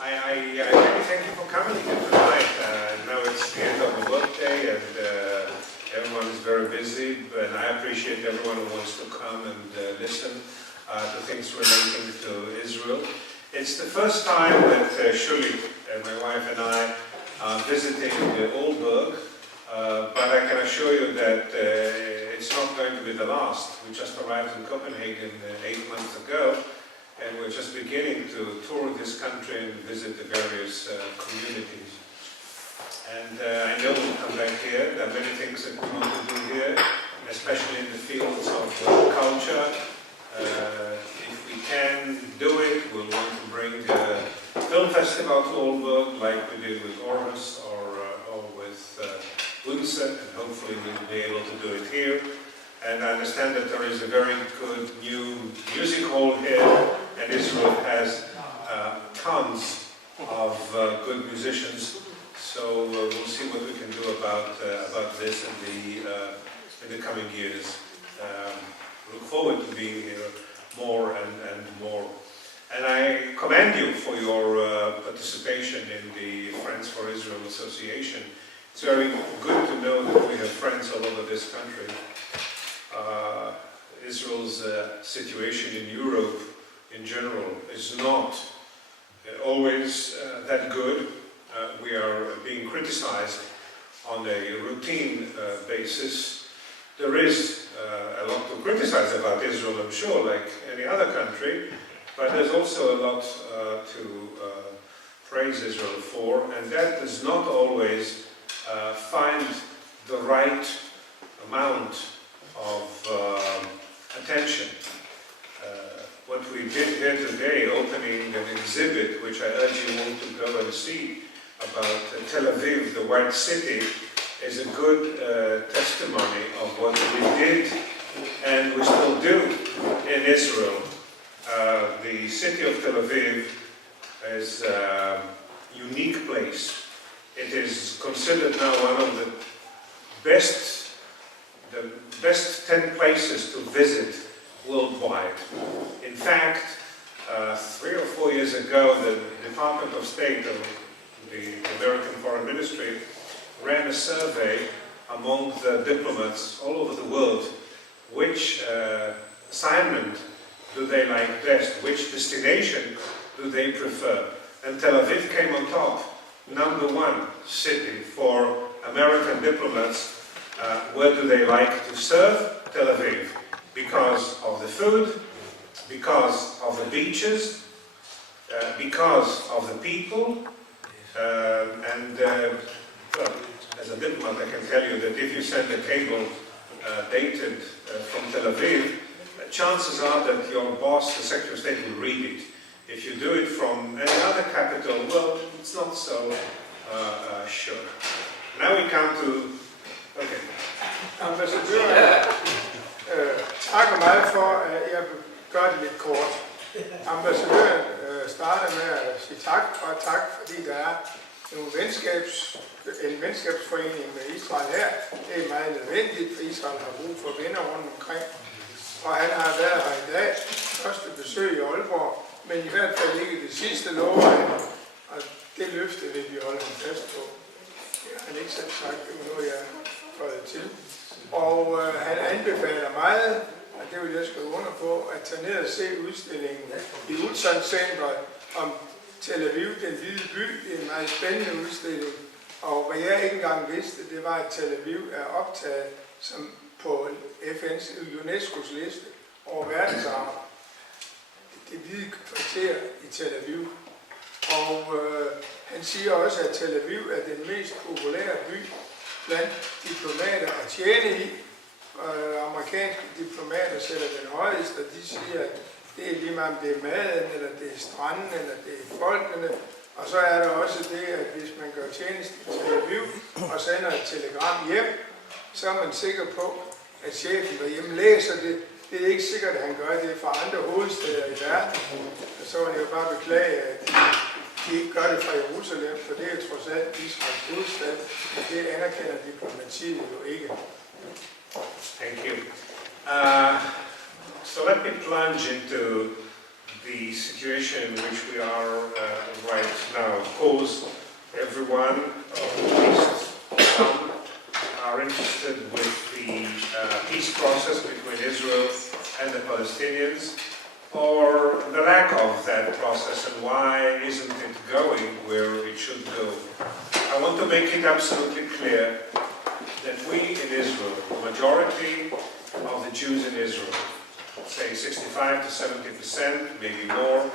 I really thank you for coming here tonight. Now it's the end of the workday and everyone is very busy, but I appreciate everyone who wants to come and listen to things relating to Israel. It's the first time that Shuli and my wife and I are visiting the Old Burg, but I can assure you that it's not going to be the last. We just arrived in Copenhagen 8 months ago, and we're just beginning to tour this country and visit the various communities. And I know we'll come back here. There are many things that we want to do here, especially in the fields of culture. If we can do it, we'll want to bring a film festival to Aalborg, like we did with Aarhus or with Odense, and hopefully we'll be able to do it here. And I understand that there is a very good new music hall here, and Israel has tons of good musicians. So we'll see what we can do about this in the coming years. Look forward to being here more and more. And I commend you for your participation in the Friends for Israel Association. It's very good to know that we have friends all over this country. Israel's situation in Europe in general is not always that good. We are being criticized on a routine basis. There is a lot to criticize about Israel, I'm sure, like any other country, but there's also a lot to praise Israel for, and that does not always find the right amount of attention. What we did here today, opening an exhibit, which I urge you all to go and see, about Tel Aviv, the White City, is a good testimony of what we did and we still do in Israel. The city of Tel Aviv is a unique place. It is considered now one of the best 10 places to visit worldwide. In fact, 3 or 4 years ago, the Department of State of the American Foreign Ministry ran a survey among the diplomats all over the world. Which assignment do they like best? Which destination do they prefer? And Tel Aviv came on top, #1 city for American diplomats. Where do they like to serve? Tel Aviv. Because of the food, because of the beaches, because of the people, well, as a diplomat I can tell you that if you send a cable dated from Tel Aviv, chances are that your boss, the Secretary of State, will read it. If you do it from any other capital, well, it's not so sure. Now we come to... Okay. Ambassadør, takker meget for, at jeg gør det lidt kort. Ambassadøren starter med at sige tak, og tak fordi der er en venskabsforening med Israel her. Det er meget nødvendigt, for Israel har brug for venner rundt omkring. Og han har været her i dag, første besøg i Aalborg, men i hvert fald ikke det sidste lover han. Og det løfte vil vi holde ham fast på. Det har han ikke selv sagt, det var noget jeg fået til. Og han anbefaler meget, og det vil jeg skrive under på, at tage ned og se udstillingen i Ulsan-centret om Tel Aviv, den hvide by. Det er en meget spændende udstilling. Og hvad jeg ikke engang vidste, det var, at Tel Aviv er optaget som på FN's UNESCO's liste over verdensarv. Det hvide kvarter i Tel Aviv. Og han siger også, at Tel Aviv er den mest populære by blandt diplomater at tjene i. Amerikanske diplomater sætter den højeste, og de siger, at det er lige meget om det er maden, eller det er stranden, eller det er folkene. Og så er der også det, at hvis man gør tjeneste i Tel Aviv og sender et telegram hjem, så er man sikker på, at chefen derhjemme læser det. Det er ikke sikkert, at han gør det fra andre hovedsteder i verden. Og så vil jeg jo bare beklage, at de ikke gør det fra Jerusalem, for det er trods alt Israels hovedstad, og det anerkender diplomatiet jo ikke. Thank you. So let me plunge into the situation in which we are right right now. Of course, everyone, at least some, are interested with the peace process between Israel and the Palestinians, or the lack of that process, and why isn't it going where it should go. I want to make it absolutely clear that we in Israel, the majority of the Jews in Israel, say 65 to 70%, maybe more,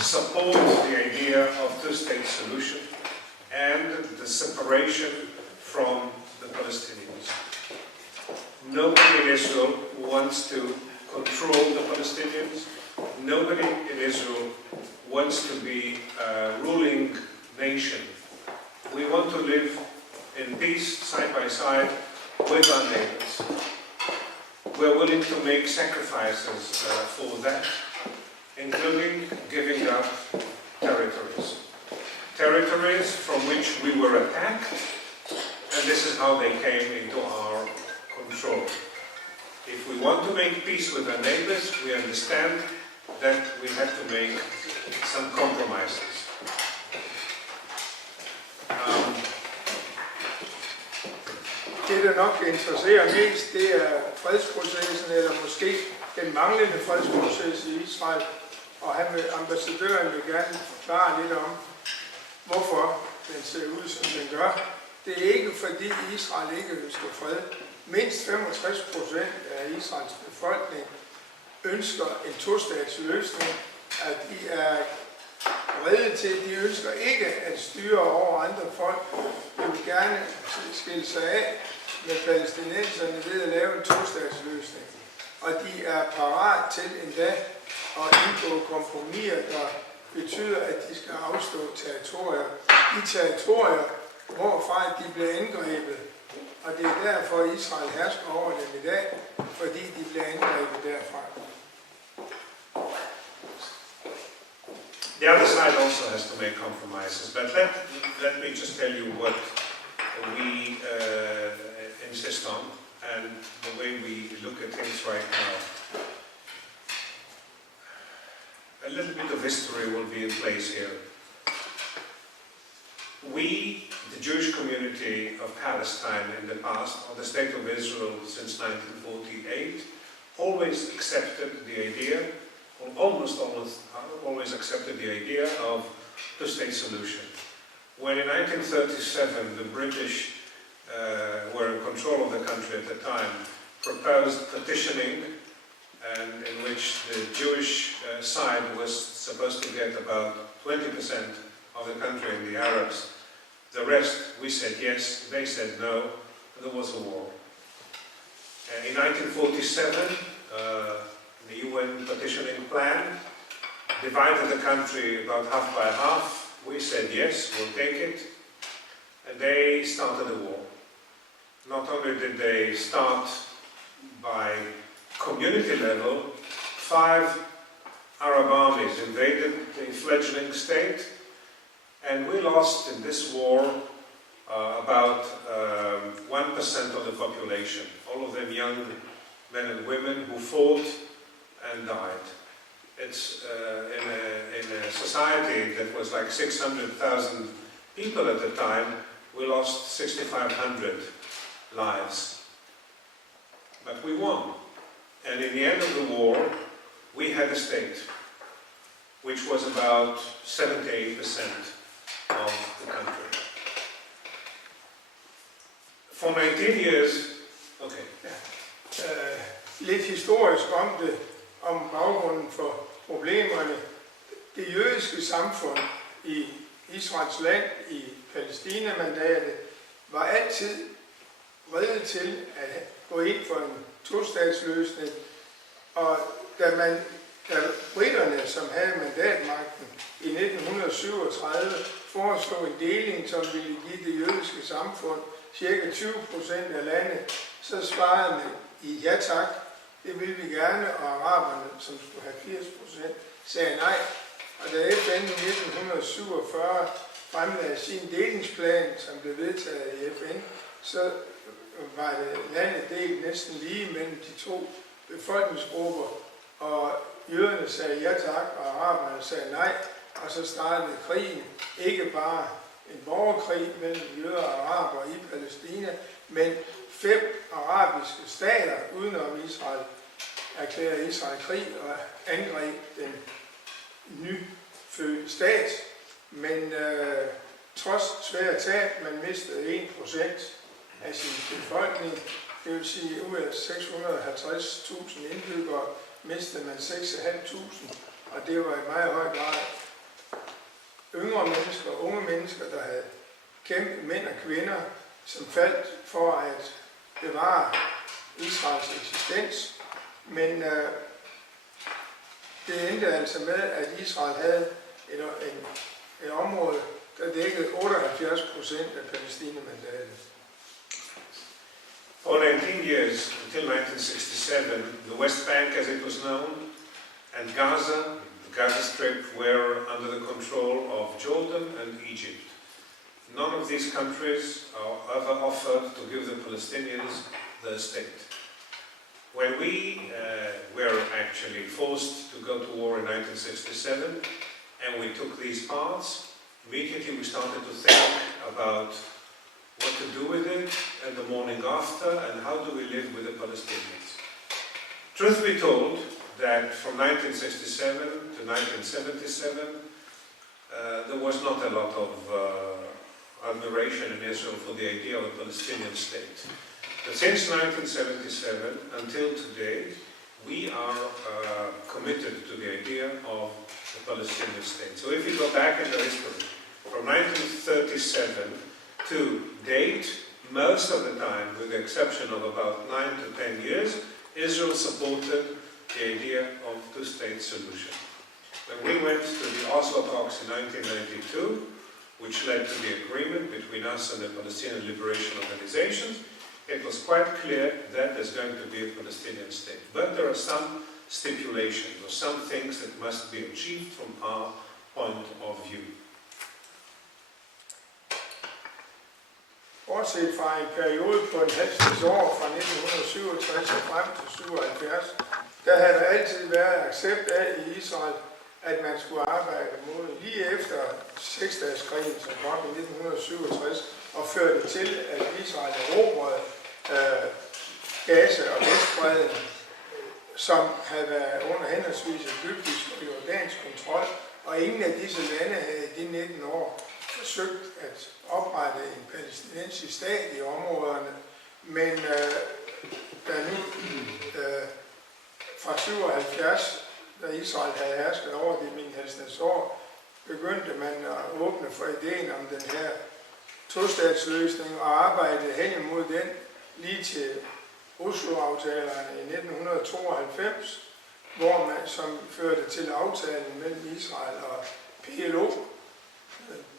support the idea of two-state solution and the separation from the Palestinians. Nobody in Israel wants to control the Palestinians. Nobody in Israel wants to be a ruling nation. We want to live in peace, side by side, with our neighbors. We're willing to make sacrifices for that, including giving up territories. Territories from which we were attacked, and this is how they came into our control. If we want to make peace with our neighbors, we understand that we have to make some compromises. Det, der nok interesserer mest, det er fredsprocessen, eller måske den manglende fredsproces i Israel. Og ambassadøren vil gerne forklare lidt om, hvorfor den ser ud, som den gør. Det er ikke fordi Israel ikke ønsker fred. Mindst 65% af Israels befolkning ønsker en to-statsløsning, at de er rede til, de ønsker ikke at styre over andre folk. De vil gerne skille sig af med palæstinenserne ved at lave en to-statsløsning. Og de er parat til endda at indgå kompromiser, der betyder, at de skal afstå territorier. De territorier, hvorfra de bliver angrebet. Og det er derfor, Israel hersker over dem i dag, fordi de bliver angrebet derfra. The other side also has to make compromises, but let me just tell you what we insist on and the way we look at things right now. A little bit of history will be in place here. We, the Jewish community of Palestine in the past, or the State of Israel since 1948, always accepted the idea, or almost always accepted the idea of two-state solution. When in 1937 the British were in control of the country at the time, proposed petitioning, and in which the Jewish side was supposed to get about 20% of the country and the Arabs. The rest, we said yes, they said no, there was a war. In 1947, the UN petitioning plan divided the country about half by half. We said yes, we'll take it, and they started a war. Not only did they start by community level, 5 Arab armies invaded the fledgling state, and we lost in this war about 1% of the population, all of them young men and women who fought and died. It's in a society that was like 600,000 people at the time, we lost 6,500 lives. But we won. And in the end of the war, we had a state, which was about 78% of the country. For 19 years, okay. Lidt historisk om det, om baggrunden for problemerne. Det jødiske samfund i Israels land, i Palæstina-mandatet, var altid rede til at gå ind for en to-statsløsning. Og da briterne, som havde mandatmagten i 1937, foreslog en deling, som ville give det jødiske samfund ca. 20% af landet, så svarede man i ja tak, det ville vi gerne, og araberne, som skulle have 80%, sagde nej. Og da FN i 1947 fremlagde sin delingsplan, som blev vedtaget i FN, så var det landet delt næsten lige mellem de to befolkningsgrupper, og jøderne sagde ja tak, og araberne sagde nej. og så startede krigen, ikke bare en borgerkrig mellem jøder og araber i Palæstina, men 5 arabiske stater udenom Israel erklærede Israel krig og angreb den nyfødte stat. Men trods svære tab, man mistede 1% af sin befolkning, det vil sige, ud af 650.000 indbyggere, mistede man 6.500, og det var i meget høj grad yngre mennesker, unge mennesker, der havde kæmpet, mænd og kvinder, som faldt for at bevare Israels eksistens. Men det endte altså med, at Israel havde et område, der dækkede 78% af Palæstina-mandatet. For 19 years, until 1967, the West Bank, as it was known, and Gaza, the Gaza Strip, were under the control of Jordan and Egypt. None of these countries ever offered to give the Palestinians their state. When we were actually forced to go to war in 1967, and we took these parts, immediately we started to think about what to do with it and the morning after, and how do we live with the Palestinians. Truth be told, that from 1967 to 1977, there was not a lot of admiration in Israel for the idea of a Palestinian state. But since 1977 until today, we are committed to the idea of the Palestinian state. So if you go back in the history, from 1937 to date, most of the time, with the exception of about 9 to 10 years, Israel supported the idea of two-state solution. When we went to the Oslo talks in 1992, which led to the agreement between us and the Palestinian liberation organizations, it was quite clear that there's going to be a Palestinian state. But there are some stipulations, or some things that must be achieved from our point of view. Bortset fra en periode på en halvsnes år fra 1967 og frem til 77, der havde der altid været accept af i Israel, at man skulle arbejde mod lige efter seksdageskrigen, som kom i 1967, og førte til, at Israel erobrede Gaza og Vestbredden, som havde været under henholdsvis egyptisk og jordansk kontrol, og ingen af disse lande havde i de 19 år forsøgt at oprette en palæstinensisk stat i områderne, men da nu fra 77, da Israel havde hersket over det min halvsnes år, begyndte man at åbne for ideen om den her tostatsløsning og arbejde hen imod den lige til Oslo-aftalerne i 1992, hvor man, som førte til aftalen mellem Israel og PLO,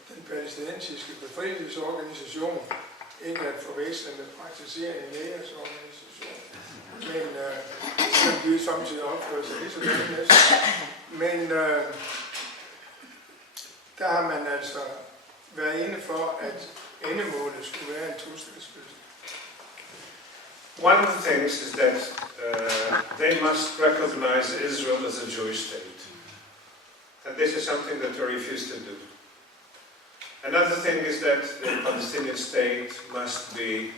den palæstinensiske befrielsesorganisation, ikke at forveksle med praktiserende lægers organisation, men som de samtidig opfører sig lige så det. Men der har man altså været inde for, at endemålet skulle være en tostatsløsning. One of the things is that they must recognize Israel as a Jewish state. And this is something that they refuse to do. Another thing is that the Palestinian state must be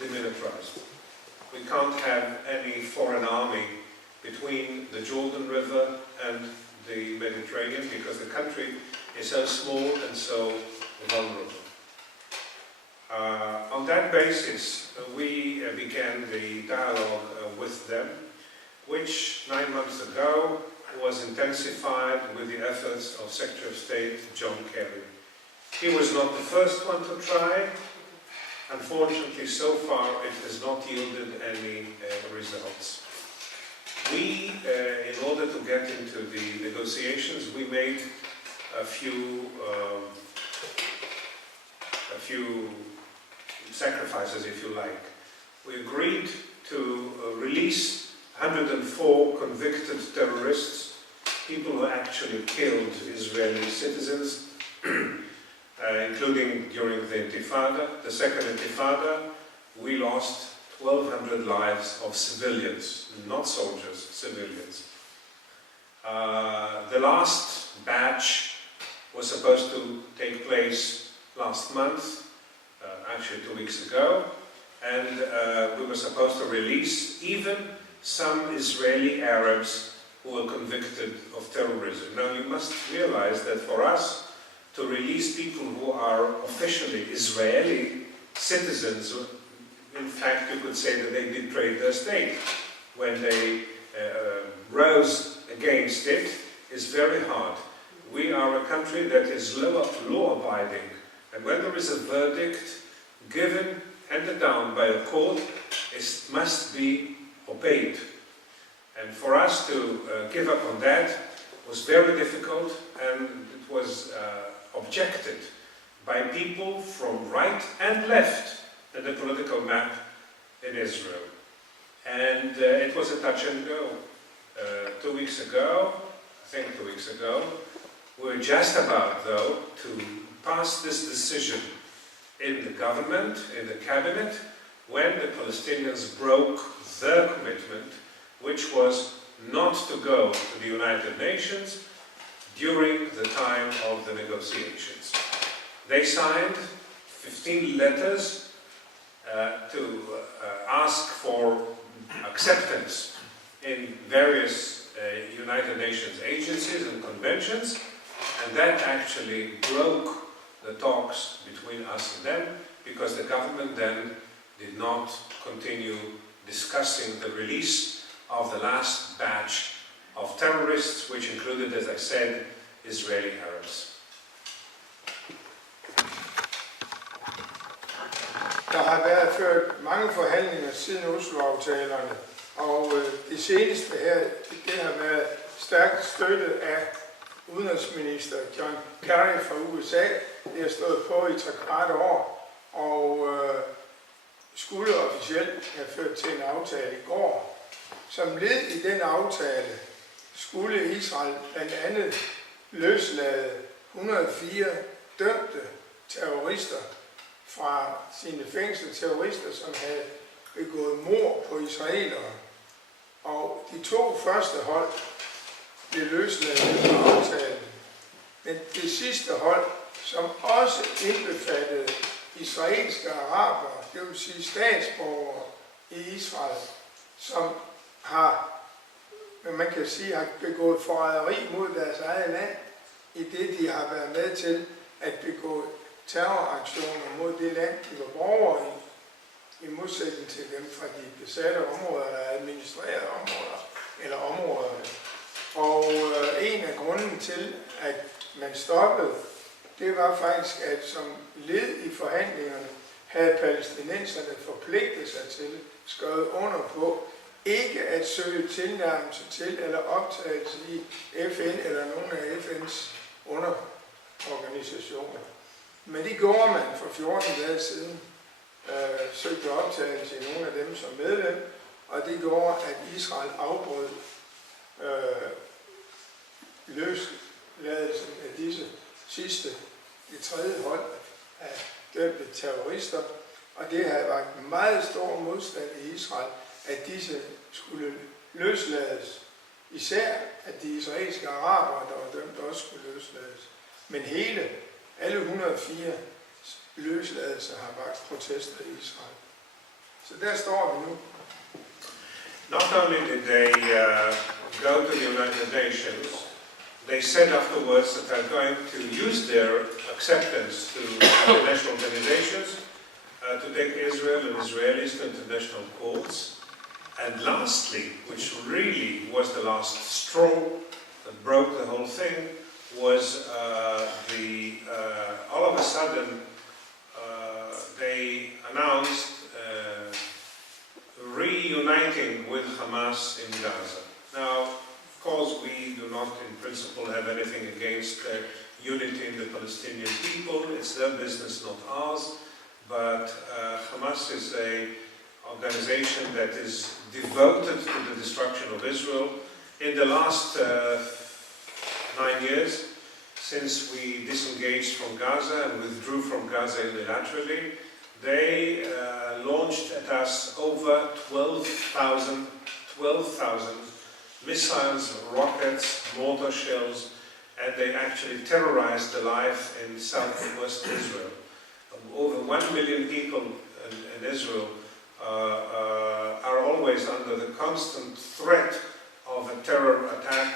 demilitarized. We can't have any foreign army between the Jordan River and the Mediterranean because the country is so small and so vulnerable. On that basis, we began the dialogue with them, which 9 months ago was intensified with the efforts of Secretary of State John Kerry. He was not the first one to try. Unfortunately, so far, it has not yielded any results. We, in order to get into the negotiations, we made a few sacrifices, if you like. We agreed to release 104 convicted terrorists, people who actually killed Israeli citizens, including during the Intifada. The second Intifada, we lost 1,200 lives of civilians, not soldiers, civilians. The last batch was supposed to take place last month, actually 2 weeks ago, and we were supposed to release even some Israeli Arabs who were convicted of terrorism. Now you must realize that for us to release people who are officially Israeli citizens, in fact you could say that they betrayed their state when they rose against it, is very hard. We are a country that is law-abiding, and when there is a verdict given, handed down by a court, it must be obeyed. And for us to give up on that was very difficult, and it was objected by people from right and left in the political map in Israel. And it was a touch and go. 2 weeks ago, I think 2 weeks ago, we were just about, though, to pass this decision in the government, in the cabinet, when the Palestinians broke their commitment, which was not to go to the United Nations during the time of the negotiations. They signed 15 letters to ask for acceptance in various United Nations agencies and conventions, and that actually broke the talks between us and them, because the government then did not continue discussing the release of the last batch of terrorists, which included, as I said, Israeli Arabs. Der har været ført mange forhandlinger siden Oslo-aftalerne, og det seneste her, det har været stærkt støttet af udenrigsminister John Kerry fra USA. Det har stået på i 3/4 år, og skulle officielt have ført til en aftale i går. Som led i den aftale skulle Israel blandt andet løslade 104 dømte terrorister fra sine fængslede terrorister, som havde begået mord på israelere. Og de 2 første hold blev løsladt efter aftalen. Men det sidste hold, som også indbefattede israelske arabere, det vil sige statsborgere i Israel, som har, man kan sige, har begået forræderi mod deres eget land, i det de har været med til at begå terroraktioner mod det land, de var borgere i modsætning til dem fra de besatte områder, eller administrerede områder, eller områderne. Og en af grunden til, at man stoppede, det var faktisk, at som led i forhandlingerne havde palæstinenserne forpligtet sig til, skrevet under på, ikke at søge tilnærmelse til eller optagelse i FN eller nogle af FN's underorganisationer. Men det gjorde man for 14 dage siden, søgte optagelse i nogle af dem som medlem, og det gjorde, at Israel afbrød løsladelsen af disse sidste, det 3. hold af dømte terrorister, og det havde været meget stor modstand i Israel, at disse skulle løslades. Især at de israelske arabere, der var dømt, også skulle løslades. Men alle 104 løsladelser har vakt protester i Israel. Så der står vi nu. Not only did they go to the United Nations, they said afterwards that they're going to use their acceptance to international organizations to take Israel and Israelis to international courts. And lastly, which really was the last straw that broke the whole thing, was all of a sudden they announced reuniting with Hamas in Gaza. Now, of course, we do not in principle have anything against unity in the Palestinian people. It's their business, not ours. But Hamas is an organization that is devoted to the destruction of Israel. In the last 9 years, since we disengaged from Gaza and withdrew from Gaza unilaterally, they launched at us over 12,000 missiles, rockets, mortar shells, and they actually terrorized the life in southwest Israel. Over 1 million people in Israel are always under the constant threat of a terror attack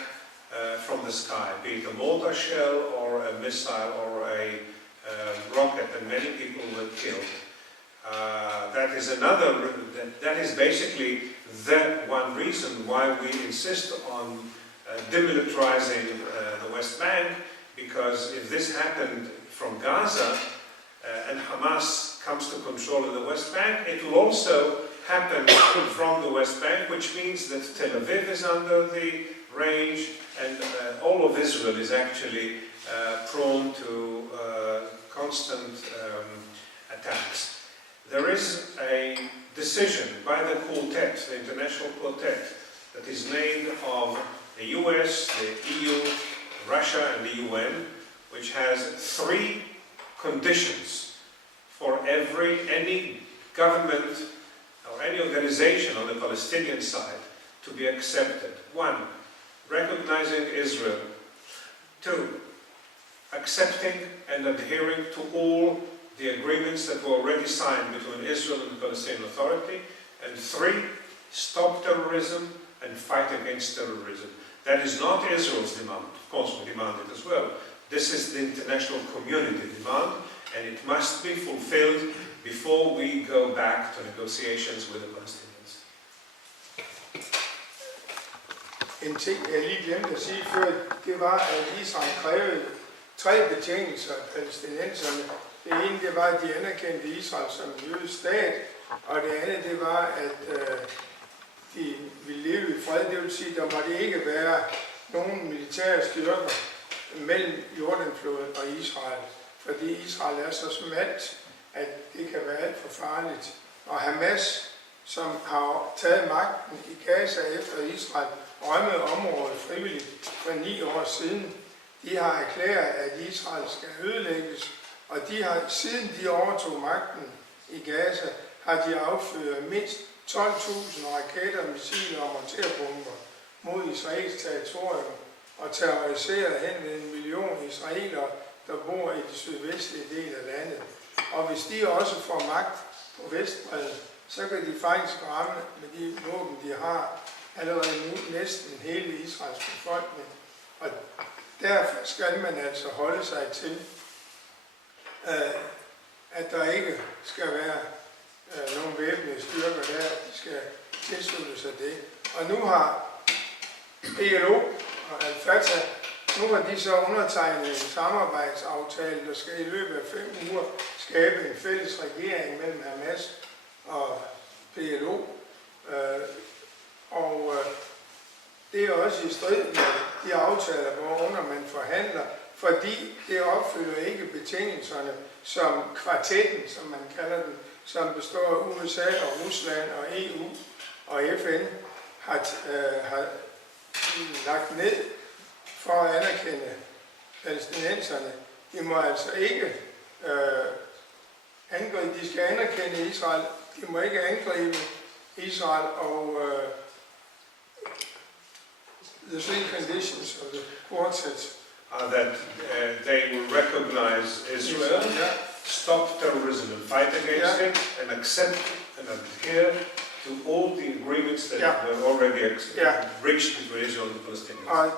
from the sky, be it a mortar shell or a missile or a rocket, and many people were killed. That is basically the one reason why we insist on demilitarizing the West Bank, because if this happened from Gaza and Hamas comes to control in the West Bank, it will also happen from the West Bank, which means that Tel Aviv is under the range, and all of Israel is actually prone to constant attacks. There is a decision by the quartet, the international quartet, that is made of the US, the EU, Russia and the UN, which has 3 conditions for any government or any organization on the Palestinian side to be accepted. 1, recognizing Israel. 2, accepting and adhering to all the agreements that were already signed between Israel and the Palestinian Authority. And 3, stop terrorism and fight against terrorism. That is not Israel's demand. Of course, we demand it as well. This is the international community demand, and it must be fulfilled before we go back to negotiations with the Palestinians. En ting, jeg lige glemte at sige før, det var, at Israel krævede 3 betingelser af palæstinenserne. Det ene, det var, at de anerkendte Israel som en jødisk stat, og det andet, det var, at de ville leve i fred. Det vil sige, at der måtte ikke være nogen militære styrker mellem Jordanfloden og Israel, fordi Israel er så smalt, at det kan være alt for farligt. Og Hamas, som har taget magten i Gaza efter Israel rømmede området frivilligt for 9 år siden, de har erklæret, at Israel skal ødelægges, og de har, siden de overtog magten i Gaza, har de affyret mindst 12.000 raketter, missiler og morterbomber mod israelsk territorium og terroriseret hen ved 1 million israelere, der bor i det sydvestlige del af landet. Og hvis de også får magt på Vestbredden, så kan de faktisk ramme med de våben, de har allerede nu næsten hele Israels befolkning. Og derfor skal man altså holde sig til, at der ikke skal være nogle væbnede styrker der, de skal tilslutte sig det. Og nu har PLO og Al-Fatah, nu har de så undertegnet en samarbejdsaftale, der skal i løbet af 5 uger skabe en fælles regering mellem Hamas og PLO. Det er også i strid med de aftaler, hvorunder man forhandler, fordi det opfylder ikke betingelserne, som kvartetten, som man kalder den, som består af USA og Rusland og EU og FN, har lagt ned for at anerkende palæstinenserne. De må altså ikke angribe, de skal anerkende Israel, de må ikke angribe Israel, og the 3 conditions of the quartet are that they will recognize Israel, stop terrorism and fight against it, and accept and adhere to all the agreements that were already reached between Israel and the Palestinians. Og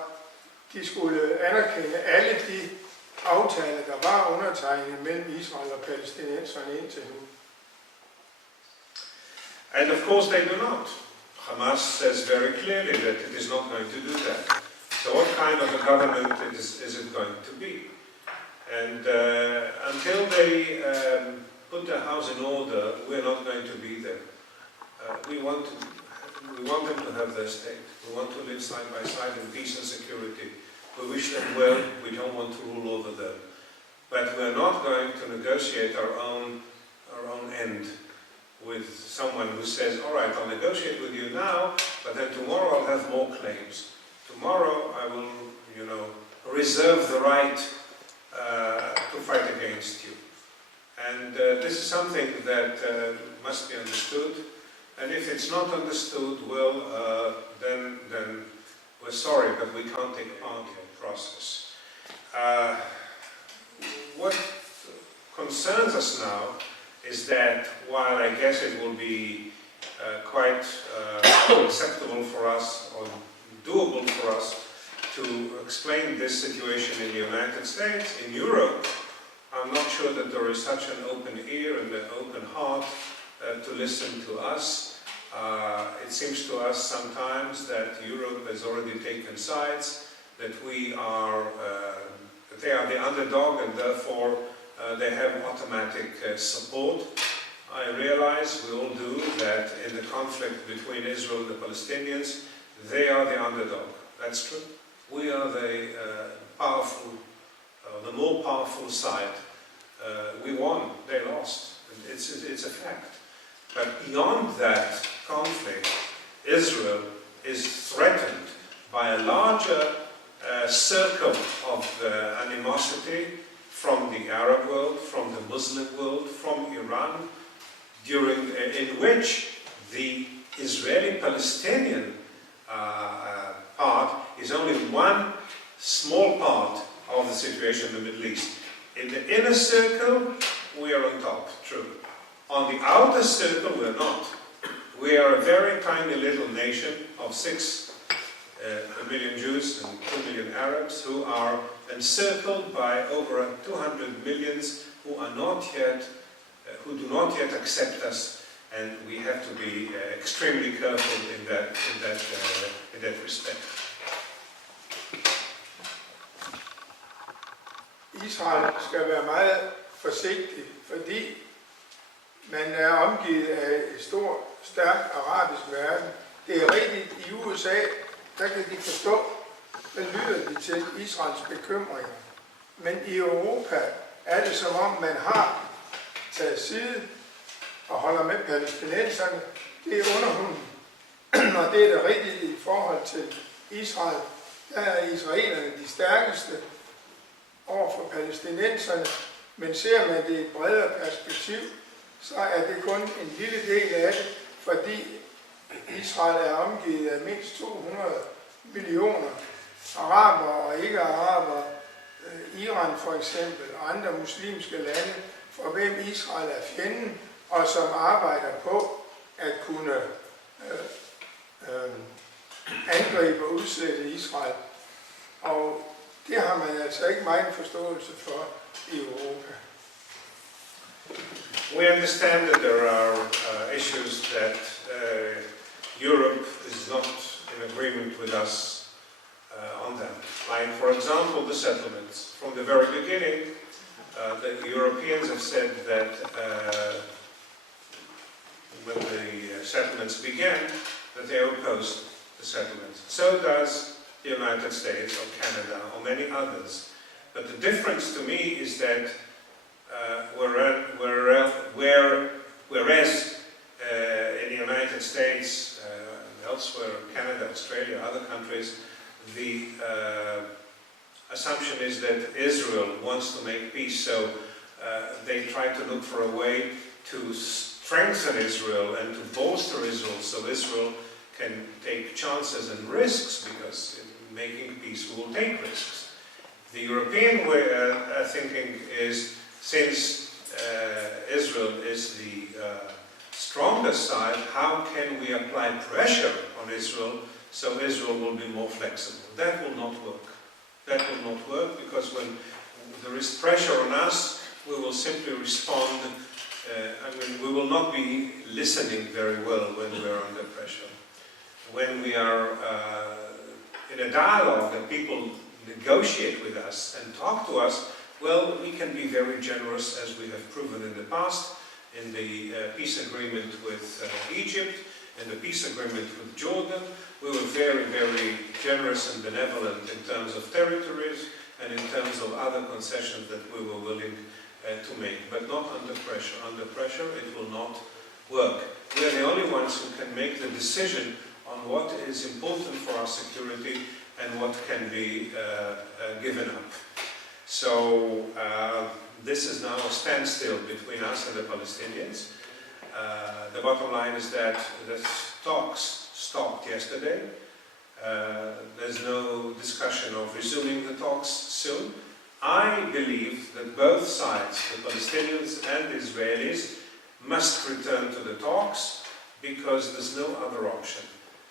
de skulle anerkende alle de aftaler, der var undertegnet mellem Israel og palæstinenserne indtil nu. And of course they do not. Hamas says very clearly that it is not going to do that. So what kind of a government is it going to be? And until they put the house in order, we're not going to be there. We want them to have their state. We want to live side by side in peace and security. We wish them well. We don't want to rule over them. But we're not going to negotiate our own end with someone who says, all right, I'll negotiate with you now, but then tomorrow I'll have more claims. Tomorrow I will, reserve the right to fight against you. And this is something that must be understood. And if it's not understood, well, then we're sorry, but we can't take part in the process. What concerns us now is that while I guess it will be quite acceptable for us or doable for us to explain this situation in the United States, in Europe, I'm not sure that there is such an open ear and an open heart to listen to us. It seems to us sometimes that Europe has already taken sides, that they are the underdog and therefore they have automatic support. I realize, we all do, that in the conflict between Israel and the Palestinians, they are the underdog. That's true. We are the the more powerful side. We won, they lost. It's a fact. But beyond that conflict, Israel is threatened by a larger circle of animosity from the Arab world, from the Muslim world, from Iran, in which the Israeli-Palestinian part is only one small part of the situation in the Middle East. In the inner circle, we are on top, true. On the outer circle, we're not. We are a very tiny little nation of 6 million Jews and 2 million Arabs who are encircled by over 200 millions who are not yet, who do not yet accept us, and we have to be extremely careful in that respect. Israel skal være meget forsigtig, fordi man er omgivet af et stort, stærkt arabisk verden. Det er rigtigt, i USA, der kan de forstå, hvad lyder de til Israels bekymringer. Men i Europa er det som om, man har taget side og holder med palæstinenserne. Det er underhunden. Og det er det rigtigt i forhold til Israel. Der er israelerne de stærkeste over for palæstinenserne, men ser man det i et bredere perspektiv, så er det kun en lille del af det, fordi Israel er omgivet af mindst 200 millioner arabere og ikke-arabere, Iran for eksempel, og andre muslimske lande, for hvem Israel er fjenden, og som arbejder på at kunne angribe og udsætte Israel. Og det har man altså ikke meget forståelse for i Europa. We understand that there are issues that Europe is not in agreement with us on them. Like, for example, the settlements. From the very beginning, the Europeans have said that when the settlements began, that they opposed the settlements. So does the United States or Canada or many others. But the difference to me is that whereas in the United States, elsewhere, Canada, Australia, other countries, the assumption is that Israel wants to make peace, so they try to look for a way to strengthen Israel and to bolster Israel, so Israel can take chances and risks, because in making peace we will take risks. The European way thinking is, since Israel is the stronger side, how can we apply pressure on Israel so Israel will be more flexible? That will not work. That will not work, because when there is pressure on us, we will simply respond. We will not be listening very well when we are under pressure. When we are in a dialogue and people negotiate with us and talk to us, well, we can be very generous, as we have proven in the past, in the peace agreement with Egypt, in the peace agreement with Jordan. We were very, very generous and benevolent in terms of territories and in terms of other concessions that we were willing to make, but not under pressure. Under pressure, it will not work. We are the only ones who can make the decision on what is important for our security and what can be given up. So this is now a standstill between us and the Palestinians. The bottom line is that the talks stopped yesterday. There's no discussion of resuming the talks soon. I believe that both sides, the Palestinians and the Israelis, must return to the talks because there's no other option.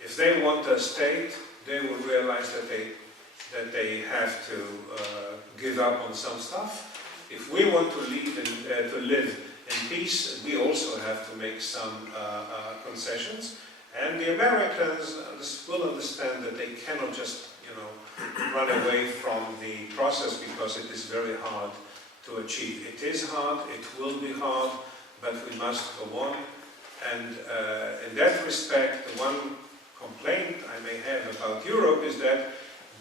If they want a state, they will realize that they have to give up on some stuff. If we want to live in peace, we also have to make some concessions. And the Americans will understand that they cannot just, run away from the process because it is very hard to achieve. It is hard, it will be hard, but we must go on. And in that respect, the one complaint I may have about Europe is that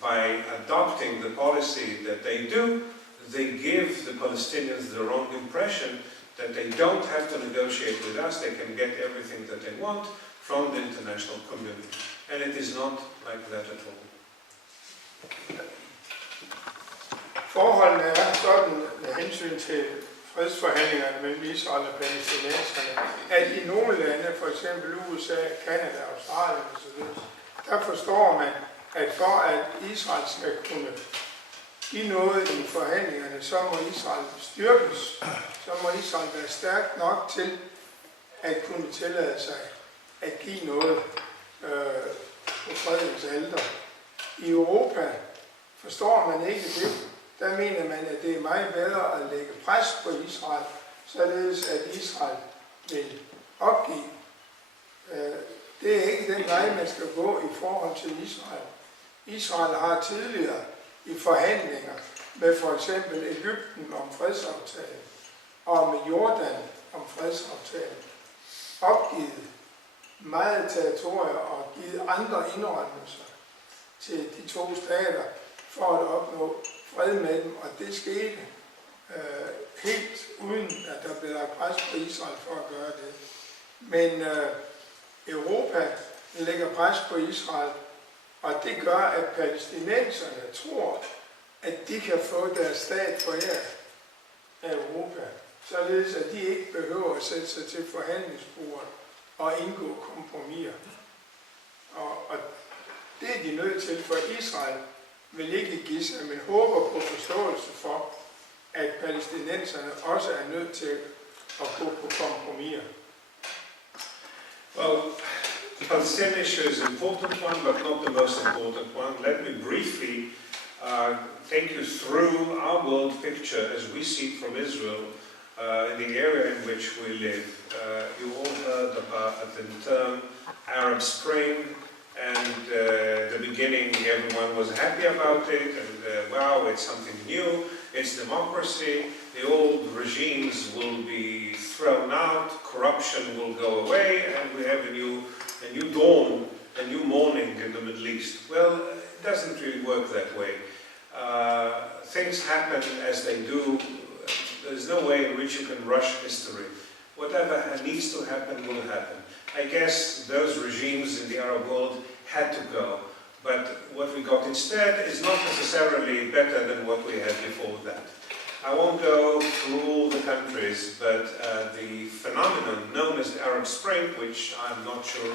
by adopting the policy that they do, they give the Palestinians the wrong impression that they don't have to negotiate with us, they can get everything that they want from the international community. And it is not like that at all. Forholdene er sådan med hensyn til fredsforhandlingerne mellem Israel og palæstinenserne, at i nogle lande, for eksempel USA, Canada, Australien osv., der forstår man, at for at Israel skal kunne give noget i forhandlingerne, så må Israel styrkes, så må Israel være stærk nok til at kunne tillade sig at give noget på fredens alter. I Europa forstår man ikke det. Der mener man, at det er meget bedre at lægge pres på Israel, således at Israel vil opgive. Det er ikke den vej, man skal gå i forhold til Israel. Israel har tidligere i forhandlinger med for eksempel Egypten om fredsaftale og med Jordan om fredsaftale opgivet meget territorier og givet andre indrømmelser til de to stater for at opnå fred med dem, og det skete helt uden at der blev lagt pres på Israel for at gøre det. Men Europa lægger pres på Israel, og det gør, at palæstinenserne tror, at de kan få deres stat foræret af Europa, således at de ikke behøver at sætte sig til forhandlingsbordet og indgå kompromiser. Og det er de nødt til, for Israel vil ikke give sig, men håber på forståelse for, at palæstinenserne også er nødt til at gå på kompromiser. Well, the Palestinian issue is an important one, but not the most important one. Let me briefly take you through our world picture as we see it from Israel in the area in which we live. You all heard about the term Arab Spring, and the beginning everyone was happy about it, and wow, it's something new, it's democracy, the old regimes will be thrown out, corruption will go away, and we have a new dawn, a new morning in the Middle East. Well, it doesn't really work that way. Things happen as they do. There's no way in which you can rush history. Whatever needs to happen will happen. I guess those regimes in the Arab world had to go, but what we got instead is not necessarily better than what we had before that. I won't go through all the countries, but the phenomenon known as the Arab Spring, which I'm not sure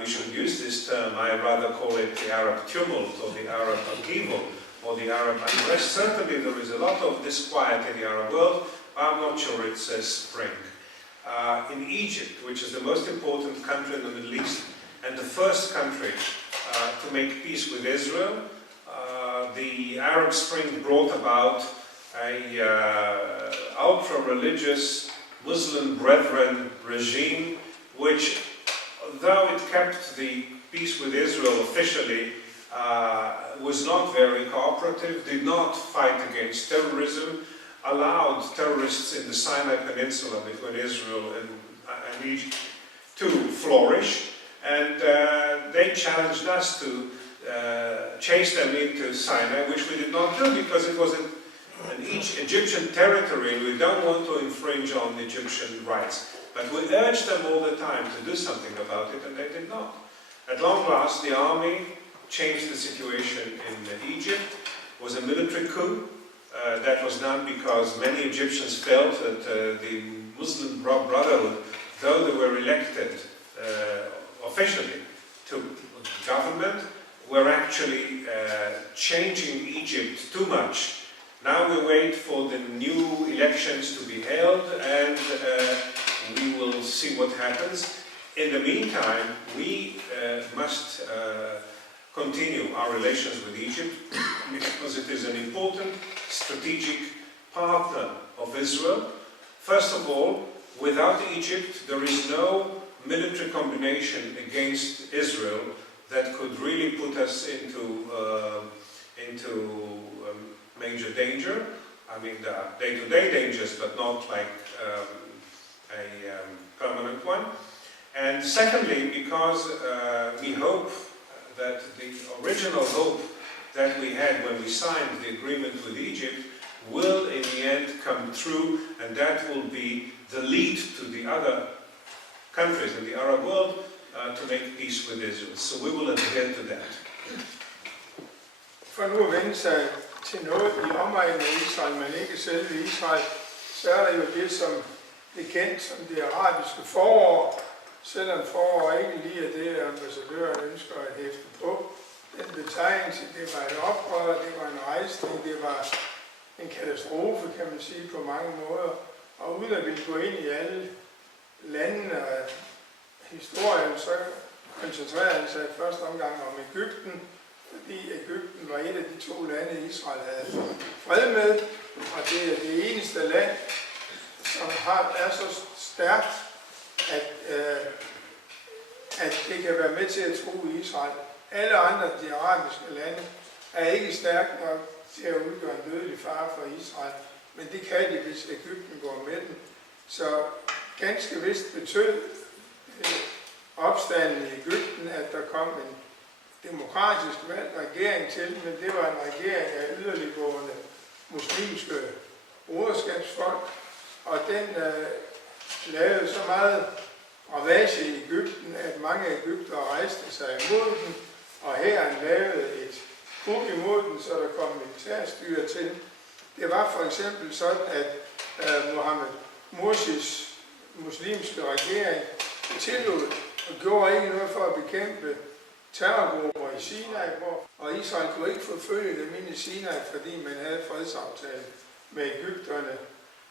we should use this term, I rather call it the Arab tumult or the Arab upheaval or the Arab unrest. Certainly there is a lot of disquiet in the Arab world, but I'm not sure it's a spring. In Egypt, which is the most important country in the Middle East and the first country to make peace with Israel, the Arab Spring brought about a ultra-religious Muslim Brethren regime which, though it kept the peace with Israel officially, was not very cooperative, did not fight against terrorism, allowed terrorists in the Sinai Peninsula between Israel and Egypt to flourish, and they challenged us to chase them into Sinai, which we did not do because it was an Egyptian territory and we don't want to infringe on Egyptian rights. But we urged them all the time to do something about it, and they did not. At long last, the army changed the situation in Egypt. It was a military coup that was done because many Egyptians felt that the Muslim Brotherhood, though they were elected officially to government, were actually changing Egypt too much Now we wait for the new elections to be held, and we will see what happens. In the meantime, we must continue our relations with Egypt because it is an important strategic partner of Israel. First of all, without Egypt, there is no military combination against Israel that could really put us into major danger. I mean, there are day-to-day dangers, but not like a permanent one. And secondly, because we hope that the original hope that we had when we signed the agreement with Egypt will in the end come true, and that will be the lead to the other countries in the Arab world to make peace with Israel. So we will adhere to that. For nu at vende sig til noget i omegnen af Israel, men ikke selve Israel, så er der jo det, som det er kendt som det arabiske forår, selvom forår ikke lige er det, ambassadøren ønsker at hæfte på. Den betegnelse, det var et oprør, det var en rejsning, det var en katastrofe, kan man sige, på mange måder. Og uden at ville gå ind i alle landene og historien, så koncentrerer han sig i første omgang om Egypten, fordi Egypten var et af de to lande, Israel havde fred med, og det er det eneste land, som er så stærkt, at det kan være med til at true Israel. Alle andre de arabiske lande er ikke stærke nok til at udgøre en dødelig fare for Israel, men det kan de, hvis Egypten går med den. Så ganske vist betød opstanden i Egypten, at der kom en demokratisk valgt regering til, men det var en regering af yderliggående muslimske broderskabsfolk, og den lavede så meget ravage i Egypten, at mange egyptere rejste sig imod den, og hæren lavede et kup imod den, så der kom militærstyre til. Det var for eksempel sådan, at Mohammed Morsis muslimske regering tillod og gjorde ikke noget for at bekæmpe terrorgrupper i Sinai, og Israel kunne ikke forfølge dem ind i Sinai, fordi man havde fredsaftale med egypterne.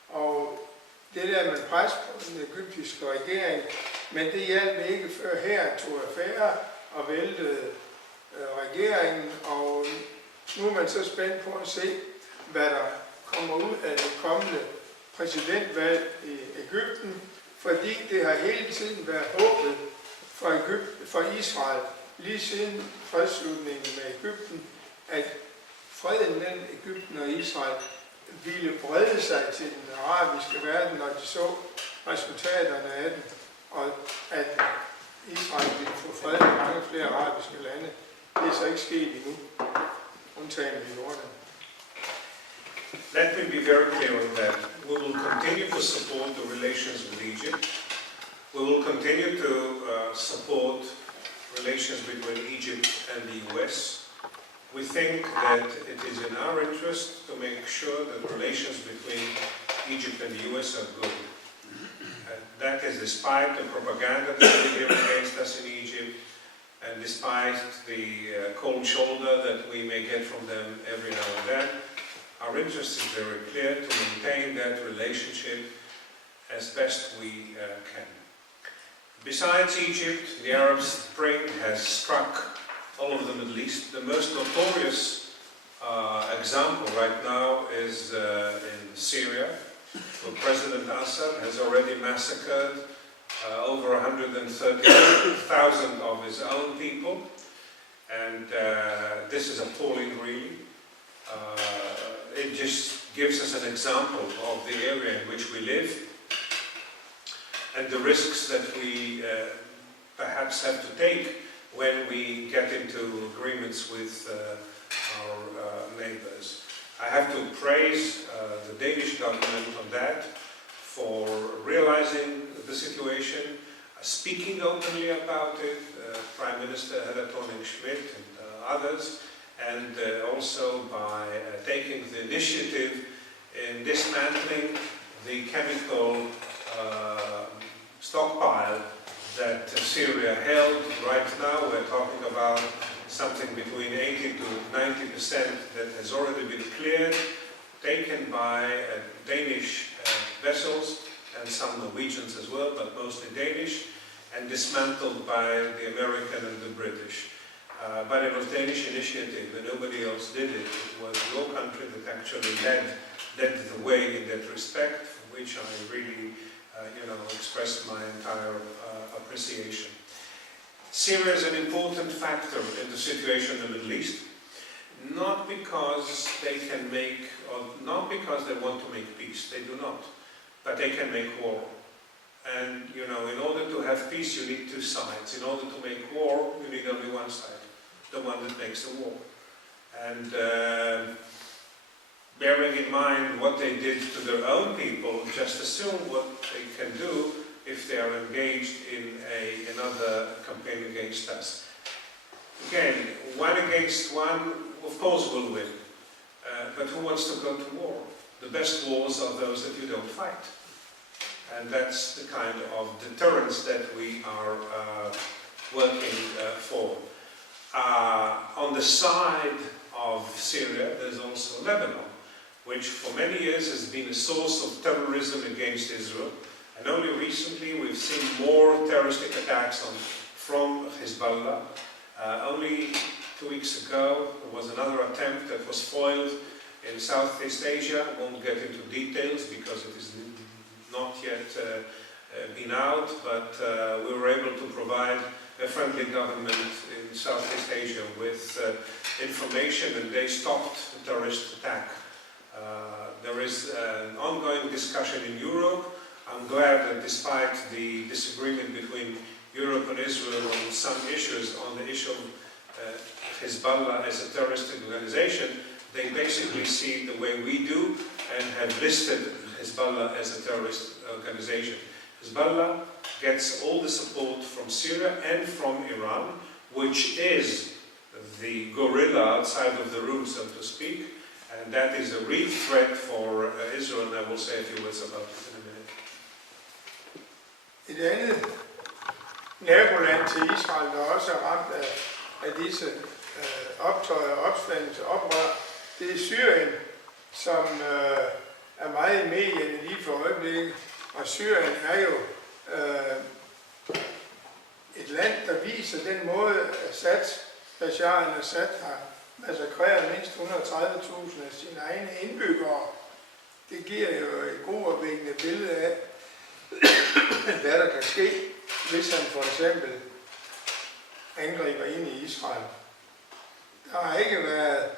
Og det der med pres på den egyptiske regering, men det hjalp ikke før her tog affære og væltede regeringen, og nu er man så spændt på at se, hvad der kommer ud af det kommende præsidentvalg i Egypten, fordi det har hele tiden været håbet for Israel, lige siden fredsslutningen med Egypten, at freden mellem Egypten og Israel ville brede sig til den arabiske verden, når de så resultaterne af den, og at Israel ville få fred i mange flere arabiske lande. Det er så ikke sket endnu, undtagen i Jordan. Let me be very clear on that. We will continue to support the relations with Egypt. We will continue to support relations between Egypt and the US. We think that it is in our interest to make sure that relations between Egypt and the US are good. That is despite the propaganda that we hear against us in Egypt, and despite the cold shoulder that we may get from them every now and then. Our interest is very clear to maintain that relationship as best we can. Besides Egypt, the Arab Spring has struck all over the Middle East. The most notorious example right now is in Syria, where President Assad has already massacred over 130,000 of his own people, and this is appalling, really. It just gives us an example of the area in which we live and the risks that we perhaps have to take when we get into agreements with our neighbors. I have to praise the Danish government on that for realizing the situation, speaking openly about it, Prime Minister Helle Thorning-Schmidt and others, and also by taking the initiative in dismantling the chemical stockpile that Syria held. Right now we're talking about something between 80 to 90% that has already been cleared. taken by Danish vessels and some Norwegians as well, but mostly Danish, and dismantled by the American and the British. But it was Danish initiative, and nobody else did it. It was your country that actually led the way in that respect, for which I really, express my entire appreciation. Syria is an important factor in the situation in the Middle East, not because they can make, or not because they want to make peace, they do not, but they can make war. And, in order to have peace, you need two sides. In order to make war, you need only one side, the one that makes the war. And bearing in mind what they did to their own people, just assume what they can do if they are engaged in another campaign against us. Again, one against one, of course, will win. But who wants to go to war? The best wars are those that you don't fight. And that's the kind of deterrence that we are working for. On the side of Syria, there's also Lebanon, which for many years has been a source of terrorism against Israel. And only recently we've seen more terroristic attacks from Hezbollah. Only 2 weeks ago there was another attempt that was foiled in Southeast Asia. I won't get into details because it is not yet been out, but we were able to provide a friendly government in Southeast Asia with information, and they stopped the terrorist attack. There is an ongoing discussion in Europe. I'm glad that despite the disagreement between Europe and Israel on some issues, on the issue of Hezbollah as a terrorist organization, they basically see the way we do and have listed Hezbollah as a terrorist organization. Hezbollah gets all the support from Syria and from Iran, which is the gorilla outside of the room, so to speak, and that is a real threat for Israel, and I will say a few words about it in a minute. Et andet naboland til Israel, der også er ramt af disse optøjer, opstandelse, oprør, det er Syrien, som er meget i medierne lige for øjeblikket. Og Syrien er jo et land, der viser den måde, Bashar al-Assad har massakreret mindst 130.000 af sine egne indbyggere. Det giver jo et gruopvækkende billede af, hvad der kan ske, hvis han for eksempel angriber ind i Israel. Der har ikke været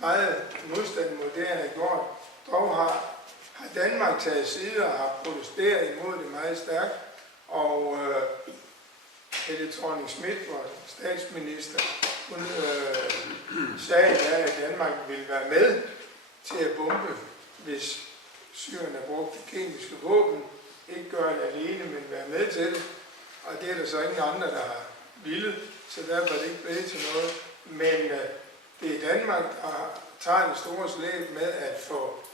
meget modstand mod det, han har gjort. Dog har Danmark taget side og har protesteret imod det meget stærkt, og Helle Thorning-Schmidt, vores statsminister, hun sagde, at Danmark ville være med til at bombe, hvis Syrien har brugt de kemiske våben. Ikke gøre det alene, men være med til det. Og det er der så ingen andre, der har villet, så derfor er det ikke blevet til noget. Men det er Danmark, der tager det store slæb med at få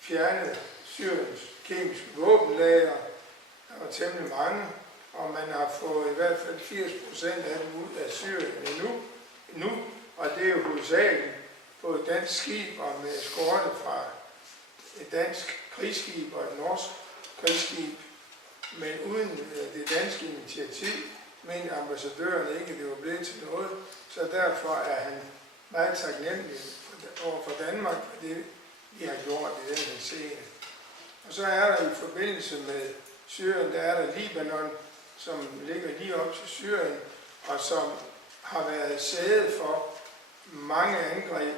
fjernet Syriens kemiske våbenlager. Der var temmelig mange, og man har fået i hvert fald 80% af dem ud af Syrien endnu. Og det er jo hovedsageligt på et dansk skib og med eskorte fra et dansk krigsskib og et norsk krigsskib. Men uden det danske initiativ, mente ambassadøren ikke, at det var blevet til noget. Så derfor er han meget taknemmelig over for Danmark for det, vi har gjort i den her scene. Og så er der i forbindelse med Syrien, der er der Libanon, som ligger lige op til Syrien, og som har været sæde for mange angreb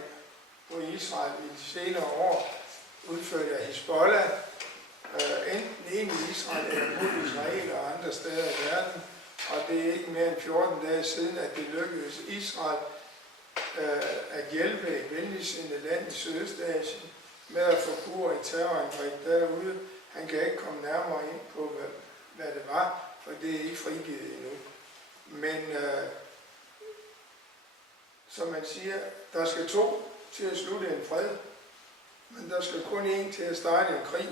på Israel i de senere år, udført af Hezbollah, enten ind i Israel eller mod Israel og andre steder i verden. Og det er ikke mere end 14 dage siden, at det lykkedes Israel at hjælpe et venligsindet land i Sydøstasien med at forpure et terrorangreb derude. Han kan ikke komme nærmere ind på, hvad det var, for det er ikke frigivet endnu. Men som man siger, der skal 2 til at slutte en fred, men der skal kun 1 til at starte en krig.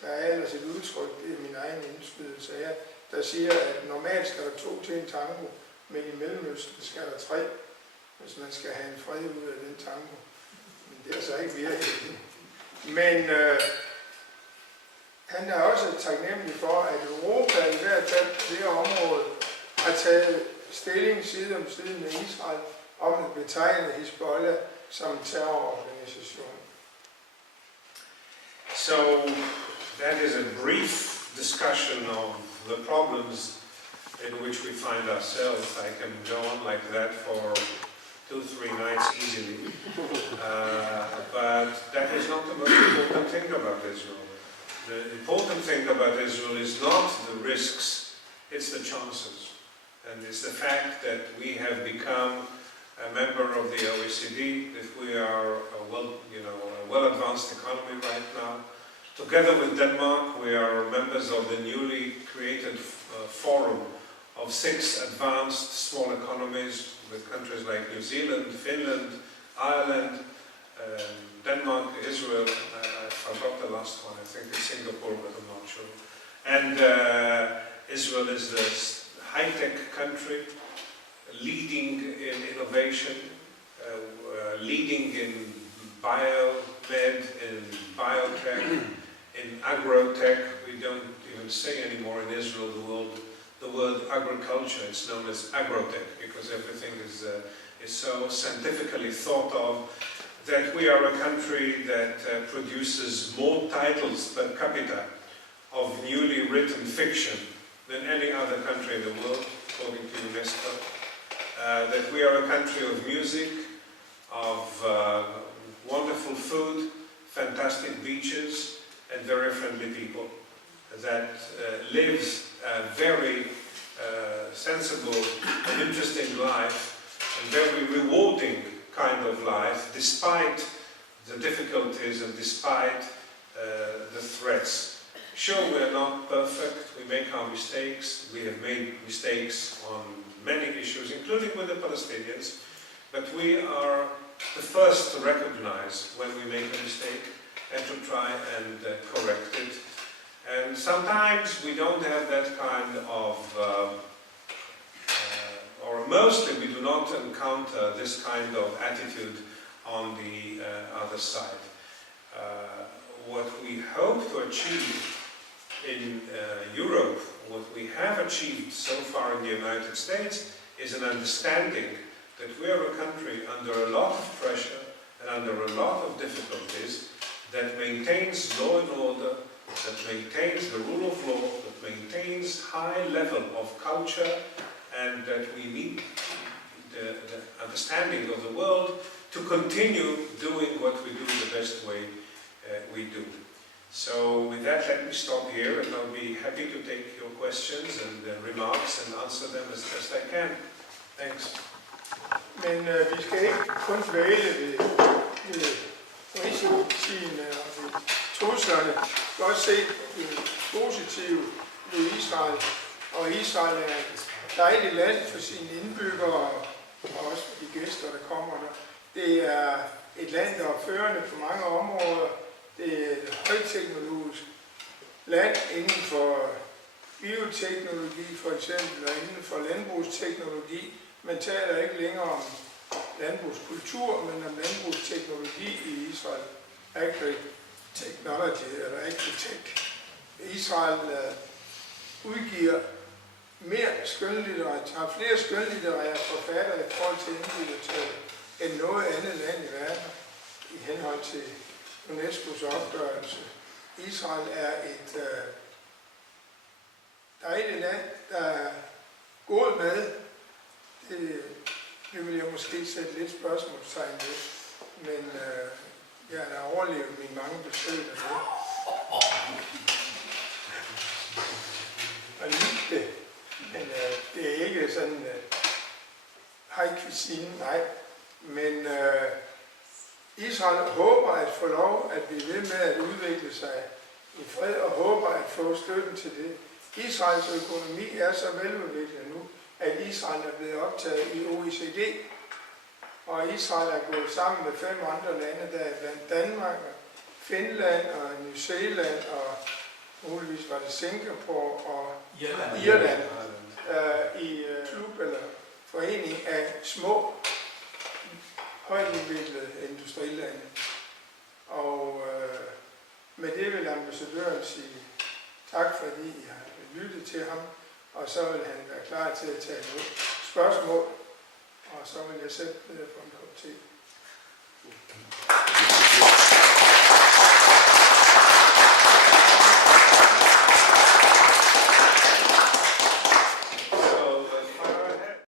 Der er ellers et udtryk, det er min egen indskydelse her, der siger, at normalt skal der 2 til en tango, men i Mellemøsten skal der 3, hvis man skal have en fred ud af den tango. Men Det er så ikke virkeligt. Men han er også taknemmelig for, at Europa i hvert fald på det område har taget stilling side om side med Israel om at betegne Hizbollah som en terrororganisation. So that is a brief discussion of the problems in which we find ourselves. I can go on like that for 2-3 nights easily. But that is not the most important thing about Israel. The important thing about Israel is not the risks, it's the chances. And it's the fact that we have become a member of the OECD, that we are a well-advanced economy right now. Together with Denmark, we are members of the newly created forum of 6 advanced small economies with countries like New Zealand, Finland, Ireland, Denmark, Israel. I forgot the last one. I think it's Singapore, but I'm not sure. And Israel is the high-tech country, leading in innovation, leading in biomed, in biotech, in agrotech. We don't even say anymore in Israel the word agriculture. It's known as agrotech because everything is so scientifically thought of that we are a country that produces more titles per capita of newly written fiction than any other country in the world, according to UNESCO. That we are a country of music, of wonderful food, fantastic beaches, and very friendly people. That lives a very sensible and interesting life, and very rewarding kind of life, despite the difficulties and despite the threats. Sure, we are not perfect, we make our mistakes, we have made mistakes on many issues, including with the Palestinians, but we are the first to recognize when we make a mistake and to try and correct it. And sometimes we don't have that kind of, or mostly we do not encounter this kind of attitude on the other side. What we hope to achieve in Europe, what we have achieved so far in the United States, is an understanding that we are a country under a lot of pressure and under a lot of difficulties that maintains law and order, that maintains the rule of law, that maintains high level of culture, and that we need the understanding of the world to continue doing what we do the best way we do. So with that, let me stop here, and I'll be happy to take your questions and remarks and answer them as best I can. Thanks. Men vi skal ikke kun dvæle ved risikoen og ved truslerne. Vi skal også se det positive ved Israel. Og Israel er et dejligt land for sine indbyggere og også for de gæster, der kommer der. Det er et land, der er førende på mange områder. Det er et højteknologisk land inden for bioteknologi for eksempel, og inden for landbrugsteknologi. Man taler ikke længere om landbrugskultur, men om landbrugsteknologi i Israel. Agri-technology, eller agri-tech. Israel udgiver mere skønlitterært, har flere skønlitterære forfattere i forhold til indbyggertallet end noget andet land i verden i henhold til UNESCO's opgørelse. Israel er et dejligt land, der er god mad. Det vil jeg måske sætte lidt spørgsmålstegn ved, men jeg har overlevet mine mange besøg dernede. Og lide det, men det er ikke sådan high cuisine, nej. Men Israel håber at få lov at blive ved med at udvikle sig i fred og håber at få støtten til det. Israels økonomi er så veludviklet nu, at Israel er blevet optaget i OECD, og Israel er gået sammen med 5 andre lande, der er blandt Danmark, Finland og New Zealand og muligvis var det Singapore og Irland i klub eller forening af små, højt udviklede industrilande. Og med det vil ambassadøren sige tak, fordi I har lyttet til ham, og så vil han være klar til at tage imod spørgsmål, og så vil jeg sætte ned på en kop te.